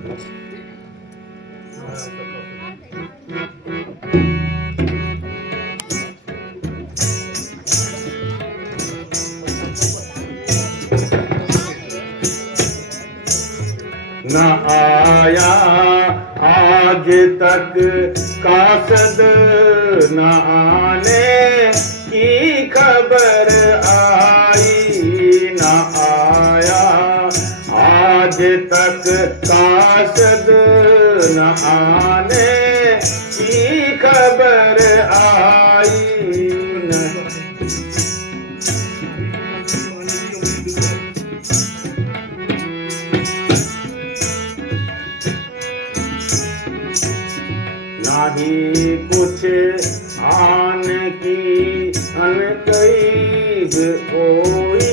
न आया आज तक कासद, न आने की खबर आई। न आया आज तक कासद, न आने की खबर आई। नहीं कुछ आन की अनकईब कोई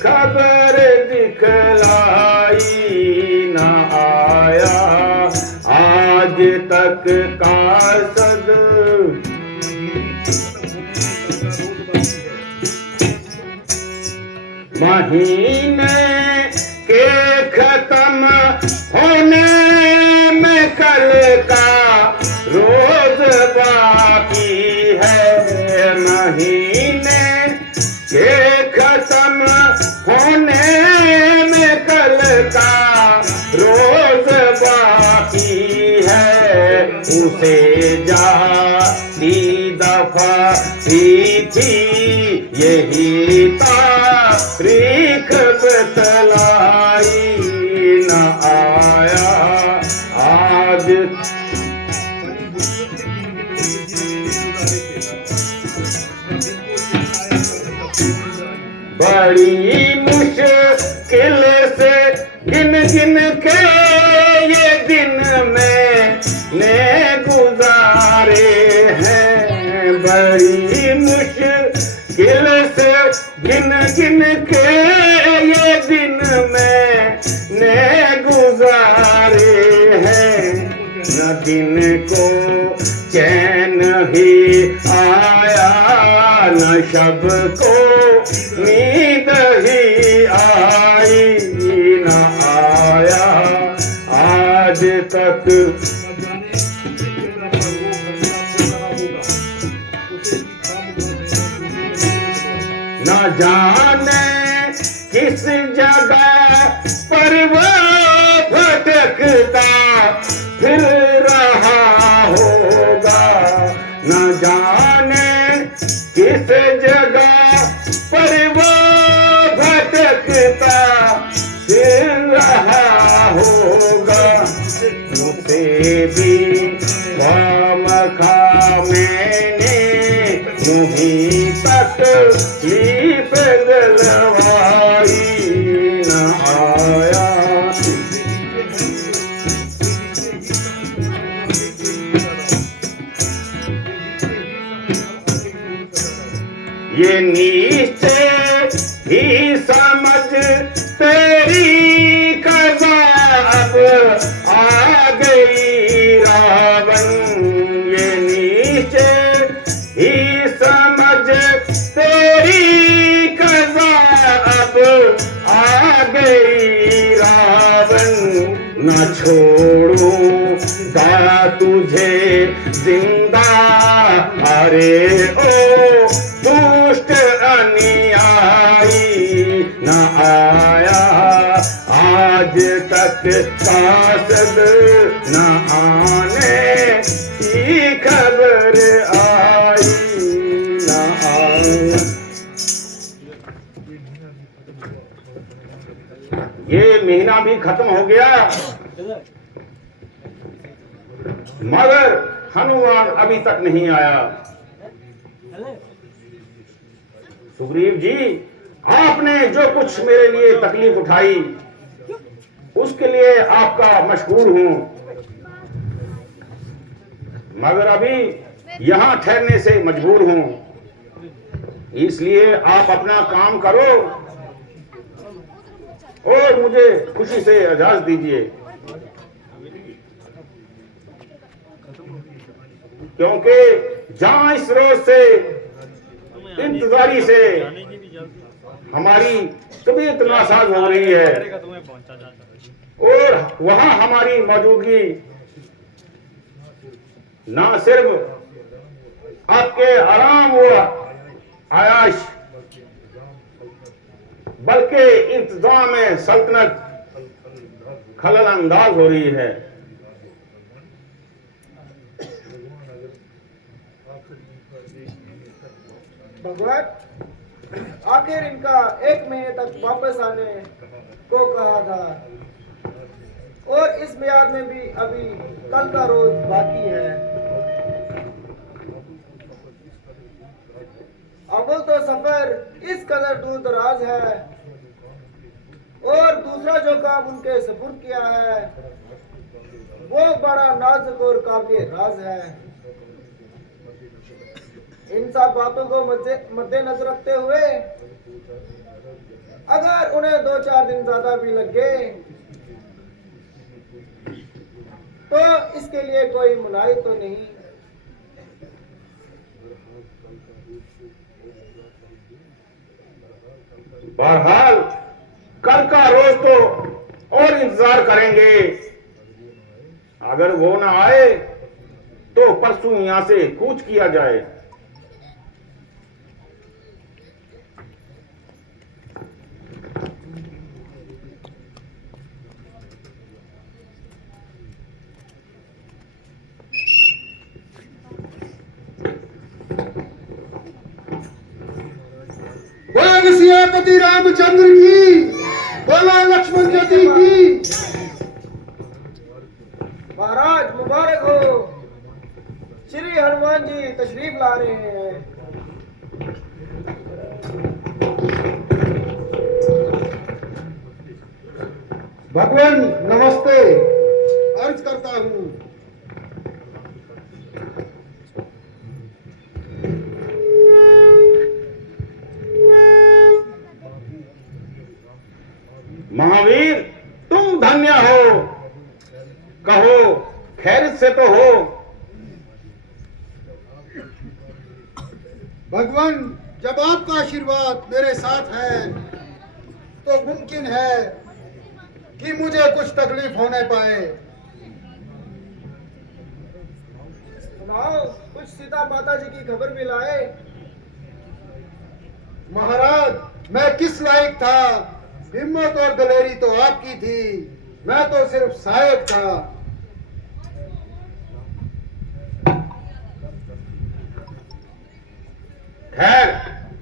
खबर दिखलाई। न आया आज तक कासद, महीने के खत्म होने में कल का रोज बाकी है। महीने के खत्म होने में कल का रोज बाकी है। उसे जाती दफा भी थी यही तारीख बतलाई। न आया आज बड़ी मुश्किल से गिन गिन के ये दिन मैंने गुजारे हैं। बड़ी मुश्किल से गिन गिन के ये दिन मैंने गुजारे हैं। न दिन को चैन ही आया, न शब को नींद ही आई। न आया आज तक न जाने किस जगह पर वो भटकता फिर रहा होगा। न जाने किस जगह पर वो भटकता फिर रहा होगा। मुझसे भी खामखा मैंने मुही तकलीफ दिलवाई। न आया ये निश्चय ही समझ तेरी कज़ा अब आ गई रावण। ये निश्चय ही समझ तेरी कज़ा अब आ गई रावण। न छोड़ूंगा तुझे जिंदा, अरे ओ दुष्ट अनुयायी। न आया आज तक कासद, न आने की खबर आई। न आया ये महीना भी खत्म हो गया, मगर हनुमान अभी तक नहीं आया। सुग्रीव जी, आपने जो कुछ मेरे लिए तकलीफ उठाई उसके लिए आपका मशहूर हूं, मगर अभी यहां ठहरने से मजबूर हूं। इसलिए आप अपना काम करो और मुझे खुशी से इजाजत दीजिए, क्योंकि जहां इस रोज से इंतजारी से हमारी तबीयत नासाज हो रही है और वहां हमारी मौजूदगी ना सिर्फ आपके आराम व आयाश बल्कि इंतजाम सल्तनत खलल अंदाज हो रही है। भगवान, आखिर इनका 1 महीने तक वापस आने को कहा था और इस मियाद में भी अभी कल का रोज बाकी है। अव्वल तो सफर इस कदर दूर दराज है और दूसरा जो काम उनके सपुर्द किया है वो बड़ा नाजुक और काबिल राज है। इन सब बातों को मद्देनजर रखते हुए अगर उन्हें 2-4 दिन ज्यादा भी लग गए तो इसके लिए कोई मुनाही तो नहीं। बहरहाल कल का रोज तो और इंतजार करेंगे। अगर वो ना आए तो परसों यहां से कूच किया जाए। बोलो सियापति रामचंद्र की, बोलो लक्ष्मण जी की। महाराज मुबारक हो, श्री हनुमान जी तशरीफ ला रहे हैं। भगवान नमस्ते अर्ज करता हूँ। महावीर तुम धन्य हो, कहो खैरियत से तो हो। भगवान जब आपका आशीर्वाद मेरे साथ है तो मुमकिन है कि मुझे कुछ तकलीफ होने पाए। सुनाओ, कुछ सीता माता जी की खबर भी लाए। महाराज मैं किस लायक था, हिम्मत और दलेरी तो आपकी थी, मैं तो सिर्फ सहायक था। खैर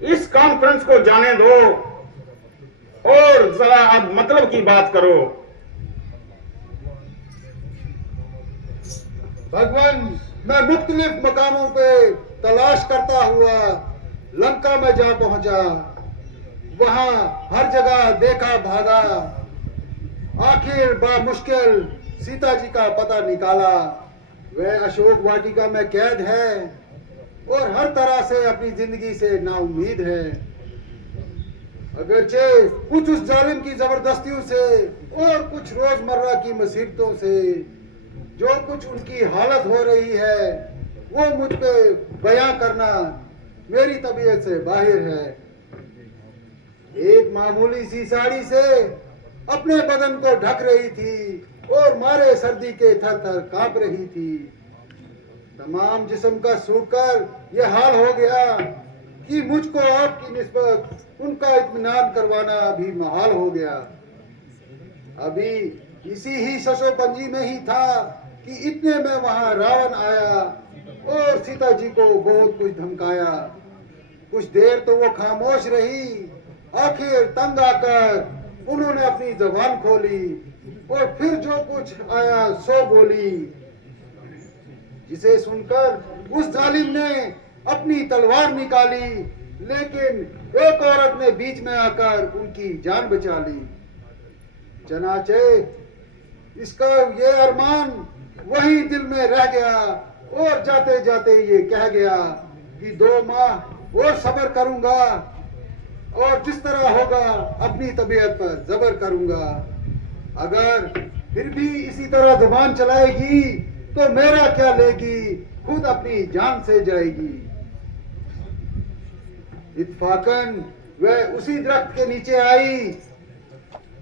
इस कॉन्फ्रेंस को जाने दो और जरा अब मतलब की बात करो। भगवान मैं मुख्तलिफ मकामों पे तलाश करता हुआ लंका में जा पहुंचा। वहां हर जगह देखा भागा, आखिर बामुश्किल सीता जी का पता निकाला। वह अशोक वाटिका में कैद है और हर तरह से अपनी जिंदगी से नाउम्मीद है। अगरचे कुछ उस जालिम की जबरदस्तियों से और कुछ रोजमर्रा की मुसीबतों से जो कुछ उनकी हालत हो रही है वो मुझ पे बयां करना मेरी तबीयत से बाहर है। एक मामूली सी साड़ी से अपने बदन को ढक रही थी और मारे सर्दी के थर थर कांप रही थी। तमाम जिस्म का सूखकर यह हाल हो गया कि मुझको आपकी निस्बत उनका इत्मीनान करवाना भी महाल हो गया। अभी इसी ही ससोपंजी में ही था कि इतने में वहां रावण आया और सीता जी को बहुत कुछ धमकाया। कुछ देर तो वो खामोश रही, आखिर तंग आकर उन्होंने अपनी जबान खोली और फिर जो कुछ आया सो बोली, जिसे सुनकर उस जालिम ने अपनी तलवार निकाली, लेकिन एक औरत ने बीच में आकर उनकी जान बचा ली। चनाचे इसका ये अरमान वही दिल में रह गया और जाते जाते ये कह गया कि 2 माह और सब्र करूंगा और जिस तरह होगा अपनी तबीयत पर जबर करूंगा। अगर फिर भी इसी तरह जुबान चलाएगी तो मेरा क्या लेगी, खुद अपनी जान से जाएगी। इत्फाकन वह उसी दरख्त के नीचे आई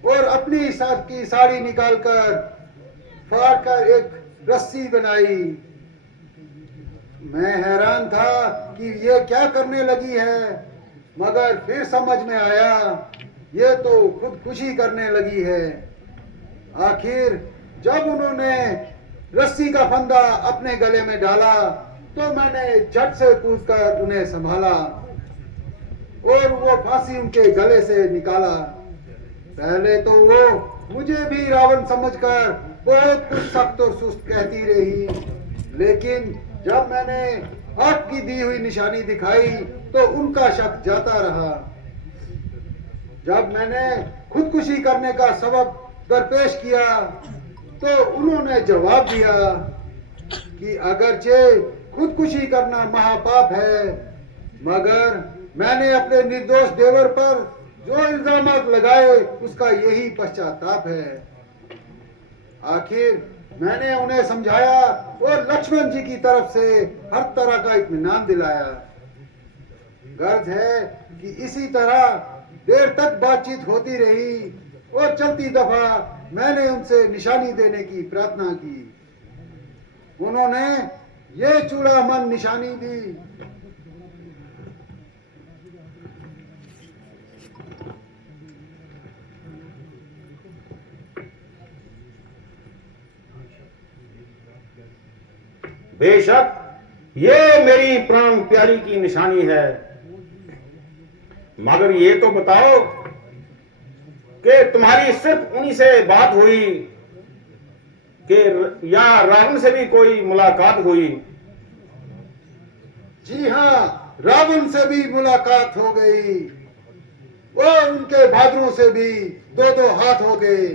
और अपनी साथ की साड़ी निकालकर फाड़ कर एक रस्सी बनाई। मैं हैरान था कि ये क्या करने लगी है, मगर फिर समझ में आया ये तो खुदकुशी करने लगी है। आखिर जब उन्होंने रस्सी का फंदा अपने गले में डाला तो मैंने झट से कूदकर उन्हें संभाला और वो फांसी उनके गले से निकाला। पहले तो वो मुझे भी रावण समझकर बहुत कुछ सख्त और सुस्त कहती रही, लेकिन जब मैंने आग की दी हुई निशानी दिखाई तो उनका शक जाता रहा। जब मैंने खुदकुशी करने का सबब दरपेश किया तो उन्होंने जवाब दिया कि अगरचे खुदकुशी करना महापाप है, मगर मैंने अपने निर्दोष देवर पर जो इल्जामात लगाए उसका यही पश्चाताप है। आखिर मैंने उन्हें समझाया और लक्ष्मण जी की तरफ से हर तरह का इत्मीनान दिलाया। गर्ज है कि इसी तरह देर तक बातचीत होती रही और चलती दफा मैंने उनसे निशानी देने की प्रार्थना की। उन्होंने ये चूड़ामन निशानी दी। बेशक ये मेरी प्राण प्यारी की निशानी है, मगर ये तो बताओ कि तुम्हारी सिर्फ उन्हीं से बात हुई कि या रावण से भी कोई मुलाकात हुई? जी हाँ, रावण से भी मुलाकात हो गई और उनके बहादुरों से भी दो दो हाथ हो गए।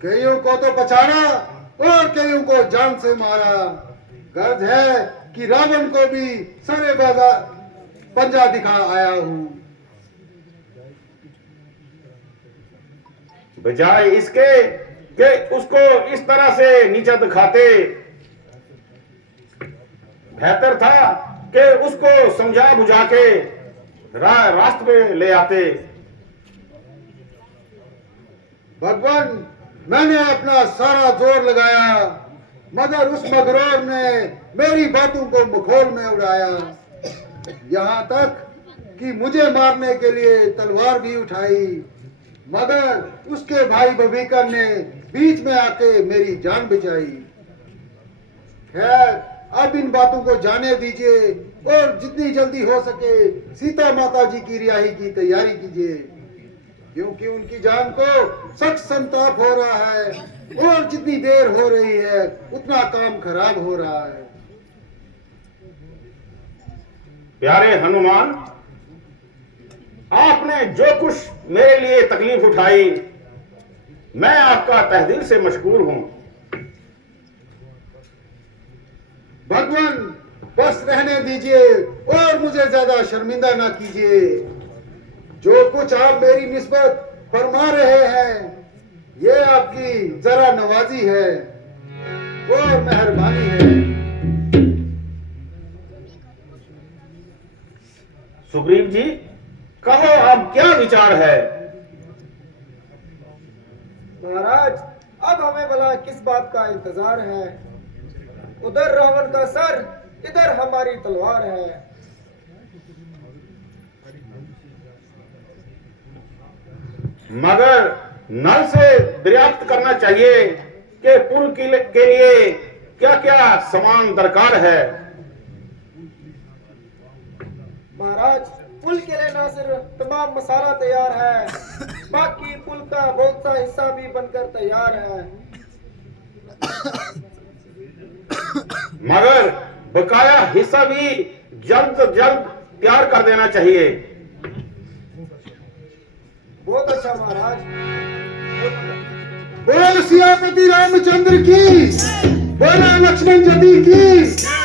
कईयों को तो पछाड़ा और कईयों को जान से मारा। गर्ज है कि रावण को भी सरे पंजा दिखा आया हूं। बजाय इसके कि उसको इस तरह से नीचा दिखाते, बेहतर था कि उसको समझा बुझा के रास्ते पे ले आते। भगवान, मैंने अपना सारा जोर लगाया, मगर उस मगरूर ने मेरी बातों को मखौल में उड़ाया। यहाँ तक कि मुझे मारने के लिए तलवार भी उठाई, मगर उसके भाई बबीकर ने बीच में आके मेरी जान बचाई। खैर, अब इन बातों को जाने दीजिए और जितनी जल्दी हो सके सीता माता जी की रिहाई की तैयारी कीजिए, क्योंकि उनकी जान को सख्त संताप हो रहा है और जितनी देर हो रही है उतना काम खराब हो रहा है। प्यारे हनुमान, आपने जो कुछ मेरे लिए तकलीफ उठाई, मैं आपका तहे दिल से मशकूर हूं। भगवान, बस रहने दीजिए और मुझे ज्यादा शर्मिंदा ना कीजिए। जो कुछ आप मेरी निस्बत फरमा रहे हैं ये आपकी जरा नवाजी है और मेहरबानी है। सुग्रीव जी, कहो अब क्या विचार है? महाराज, अब हमें भला किस बात का इंतजार है? उधर रावण का सर, इधर हमारी तलवार है। मगर नल से दरियाफ्त करना चाहिए कि पुल के लिए क्या क्या सामान दरकार है। महाराज, पुल के लिए ना सिर्फ तमाम मसाला तैयार है, बाकी पुल का बहुत सा हिस्सा भी बनकर तैयार है। मगर बकाया हिस्सा भी जल्द से जल्द तैयार कर देना चाहिए। बहुत अच्छा महाराज। बोल सियापति रामचंद्र की, बोला लक्ष्मण जी की।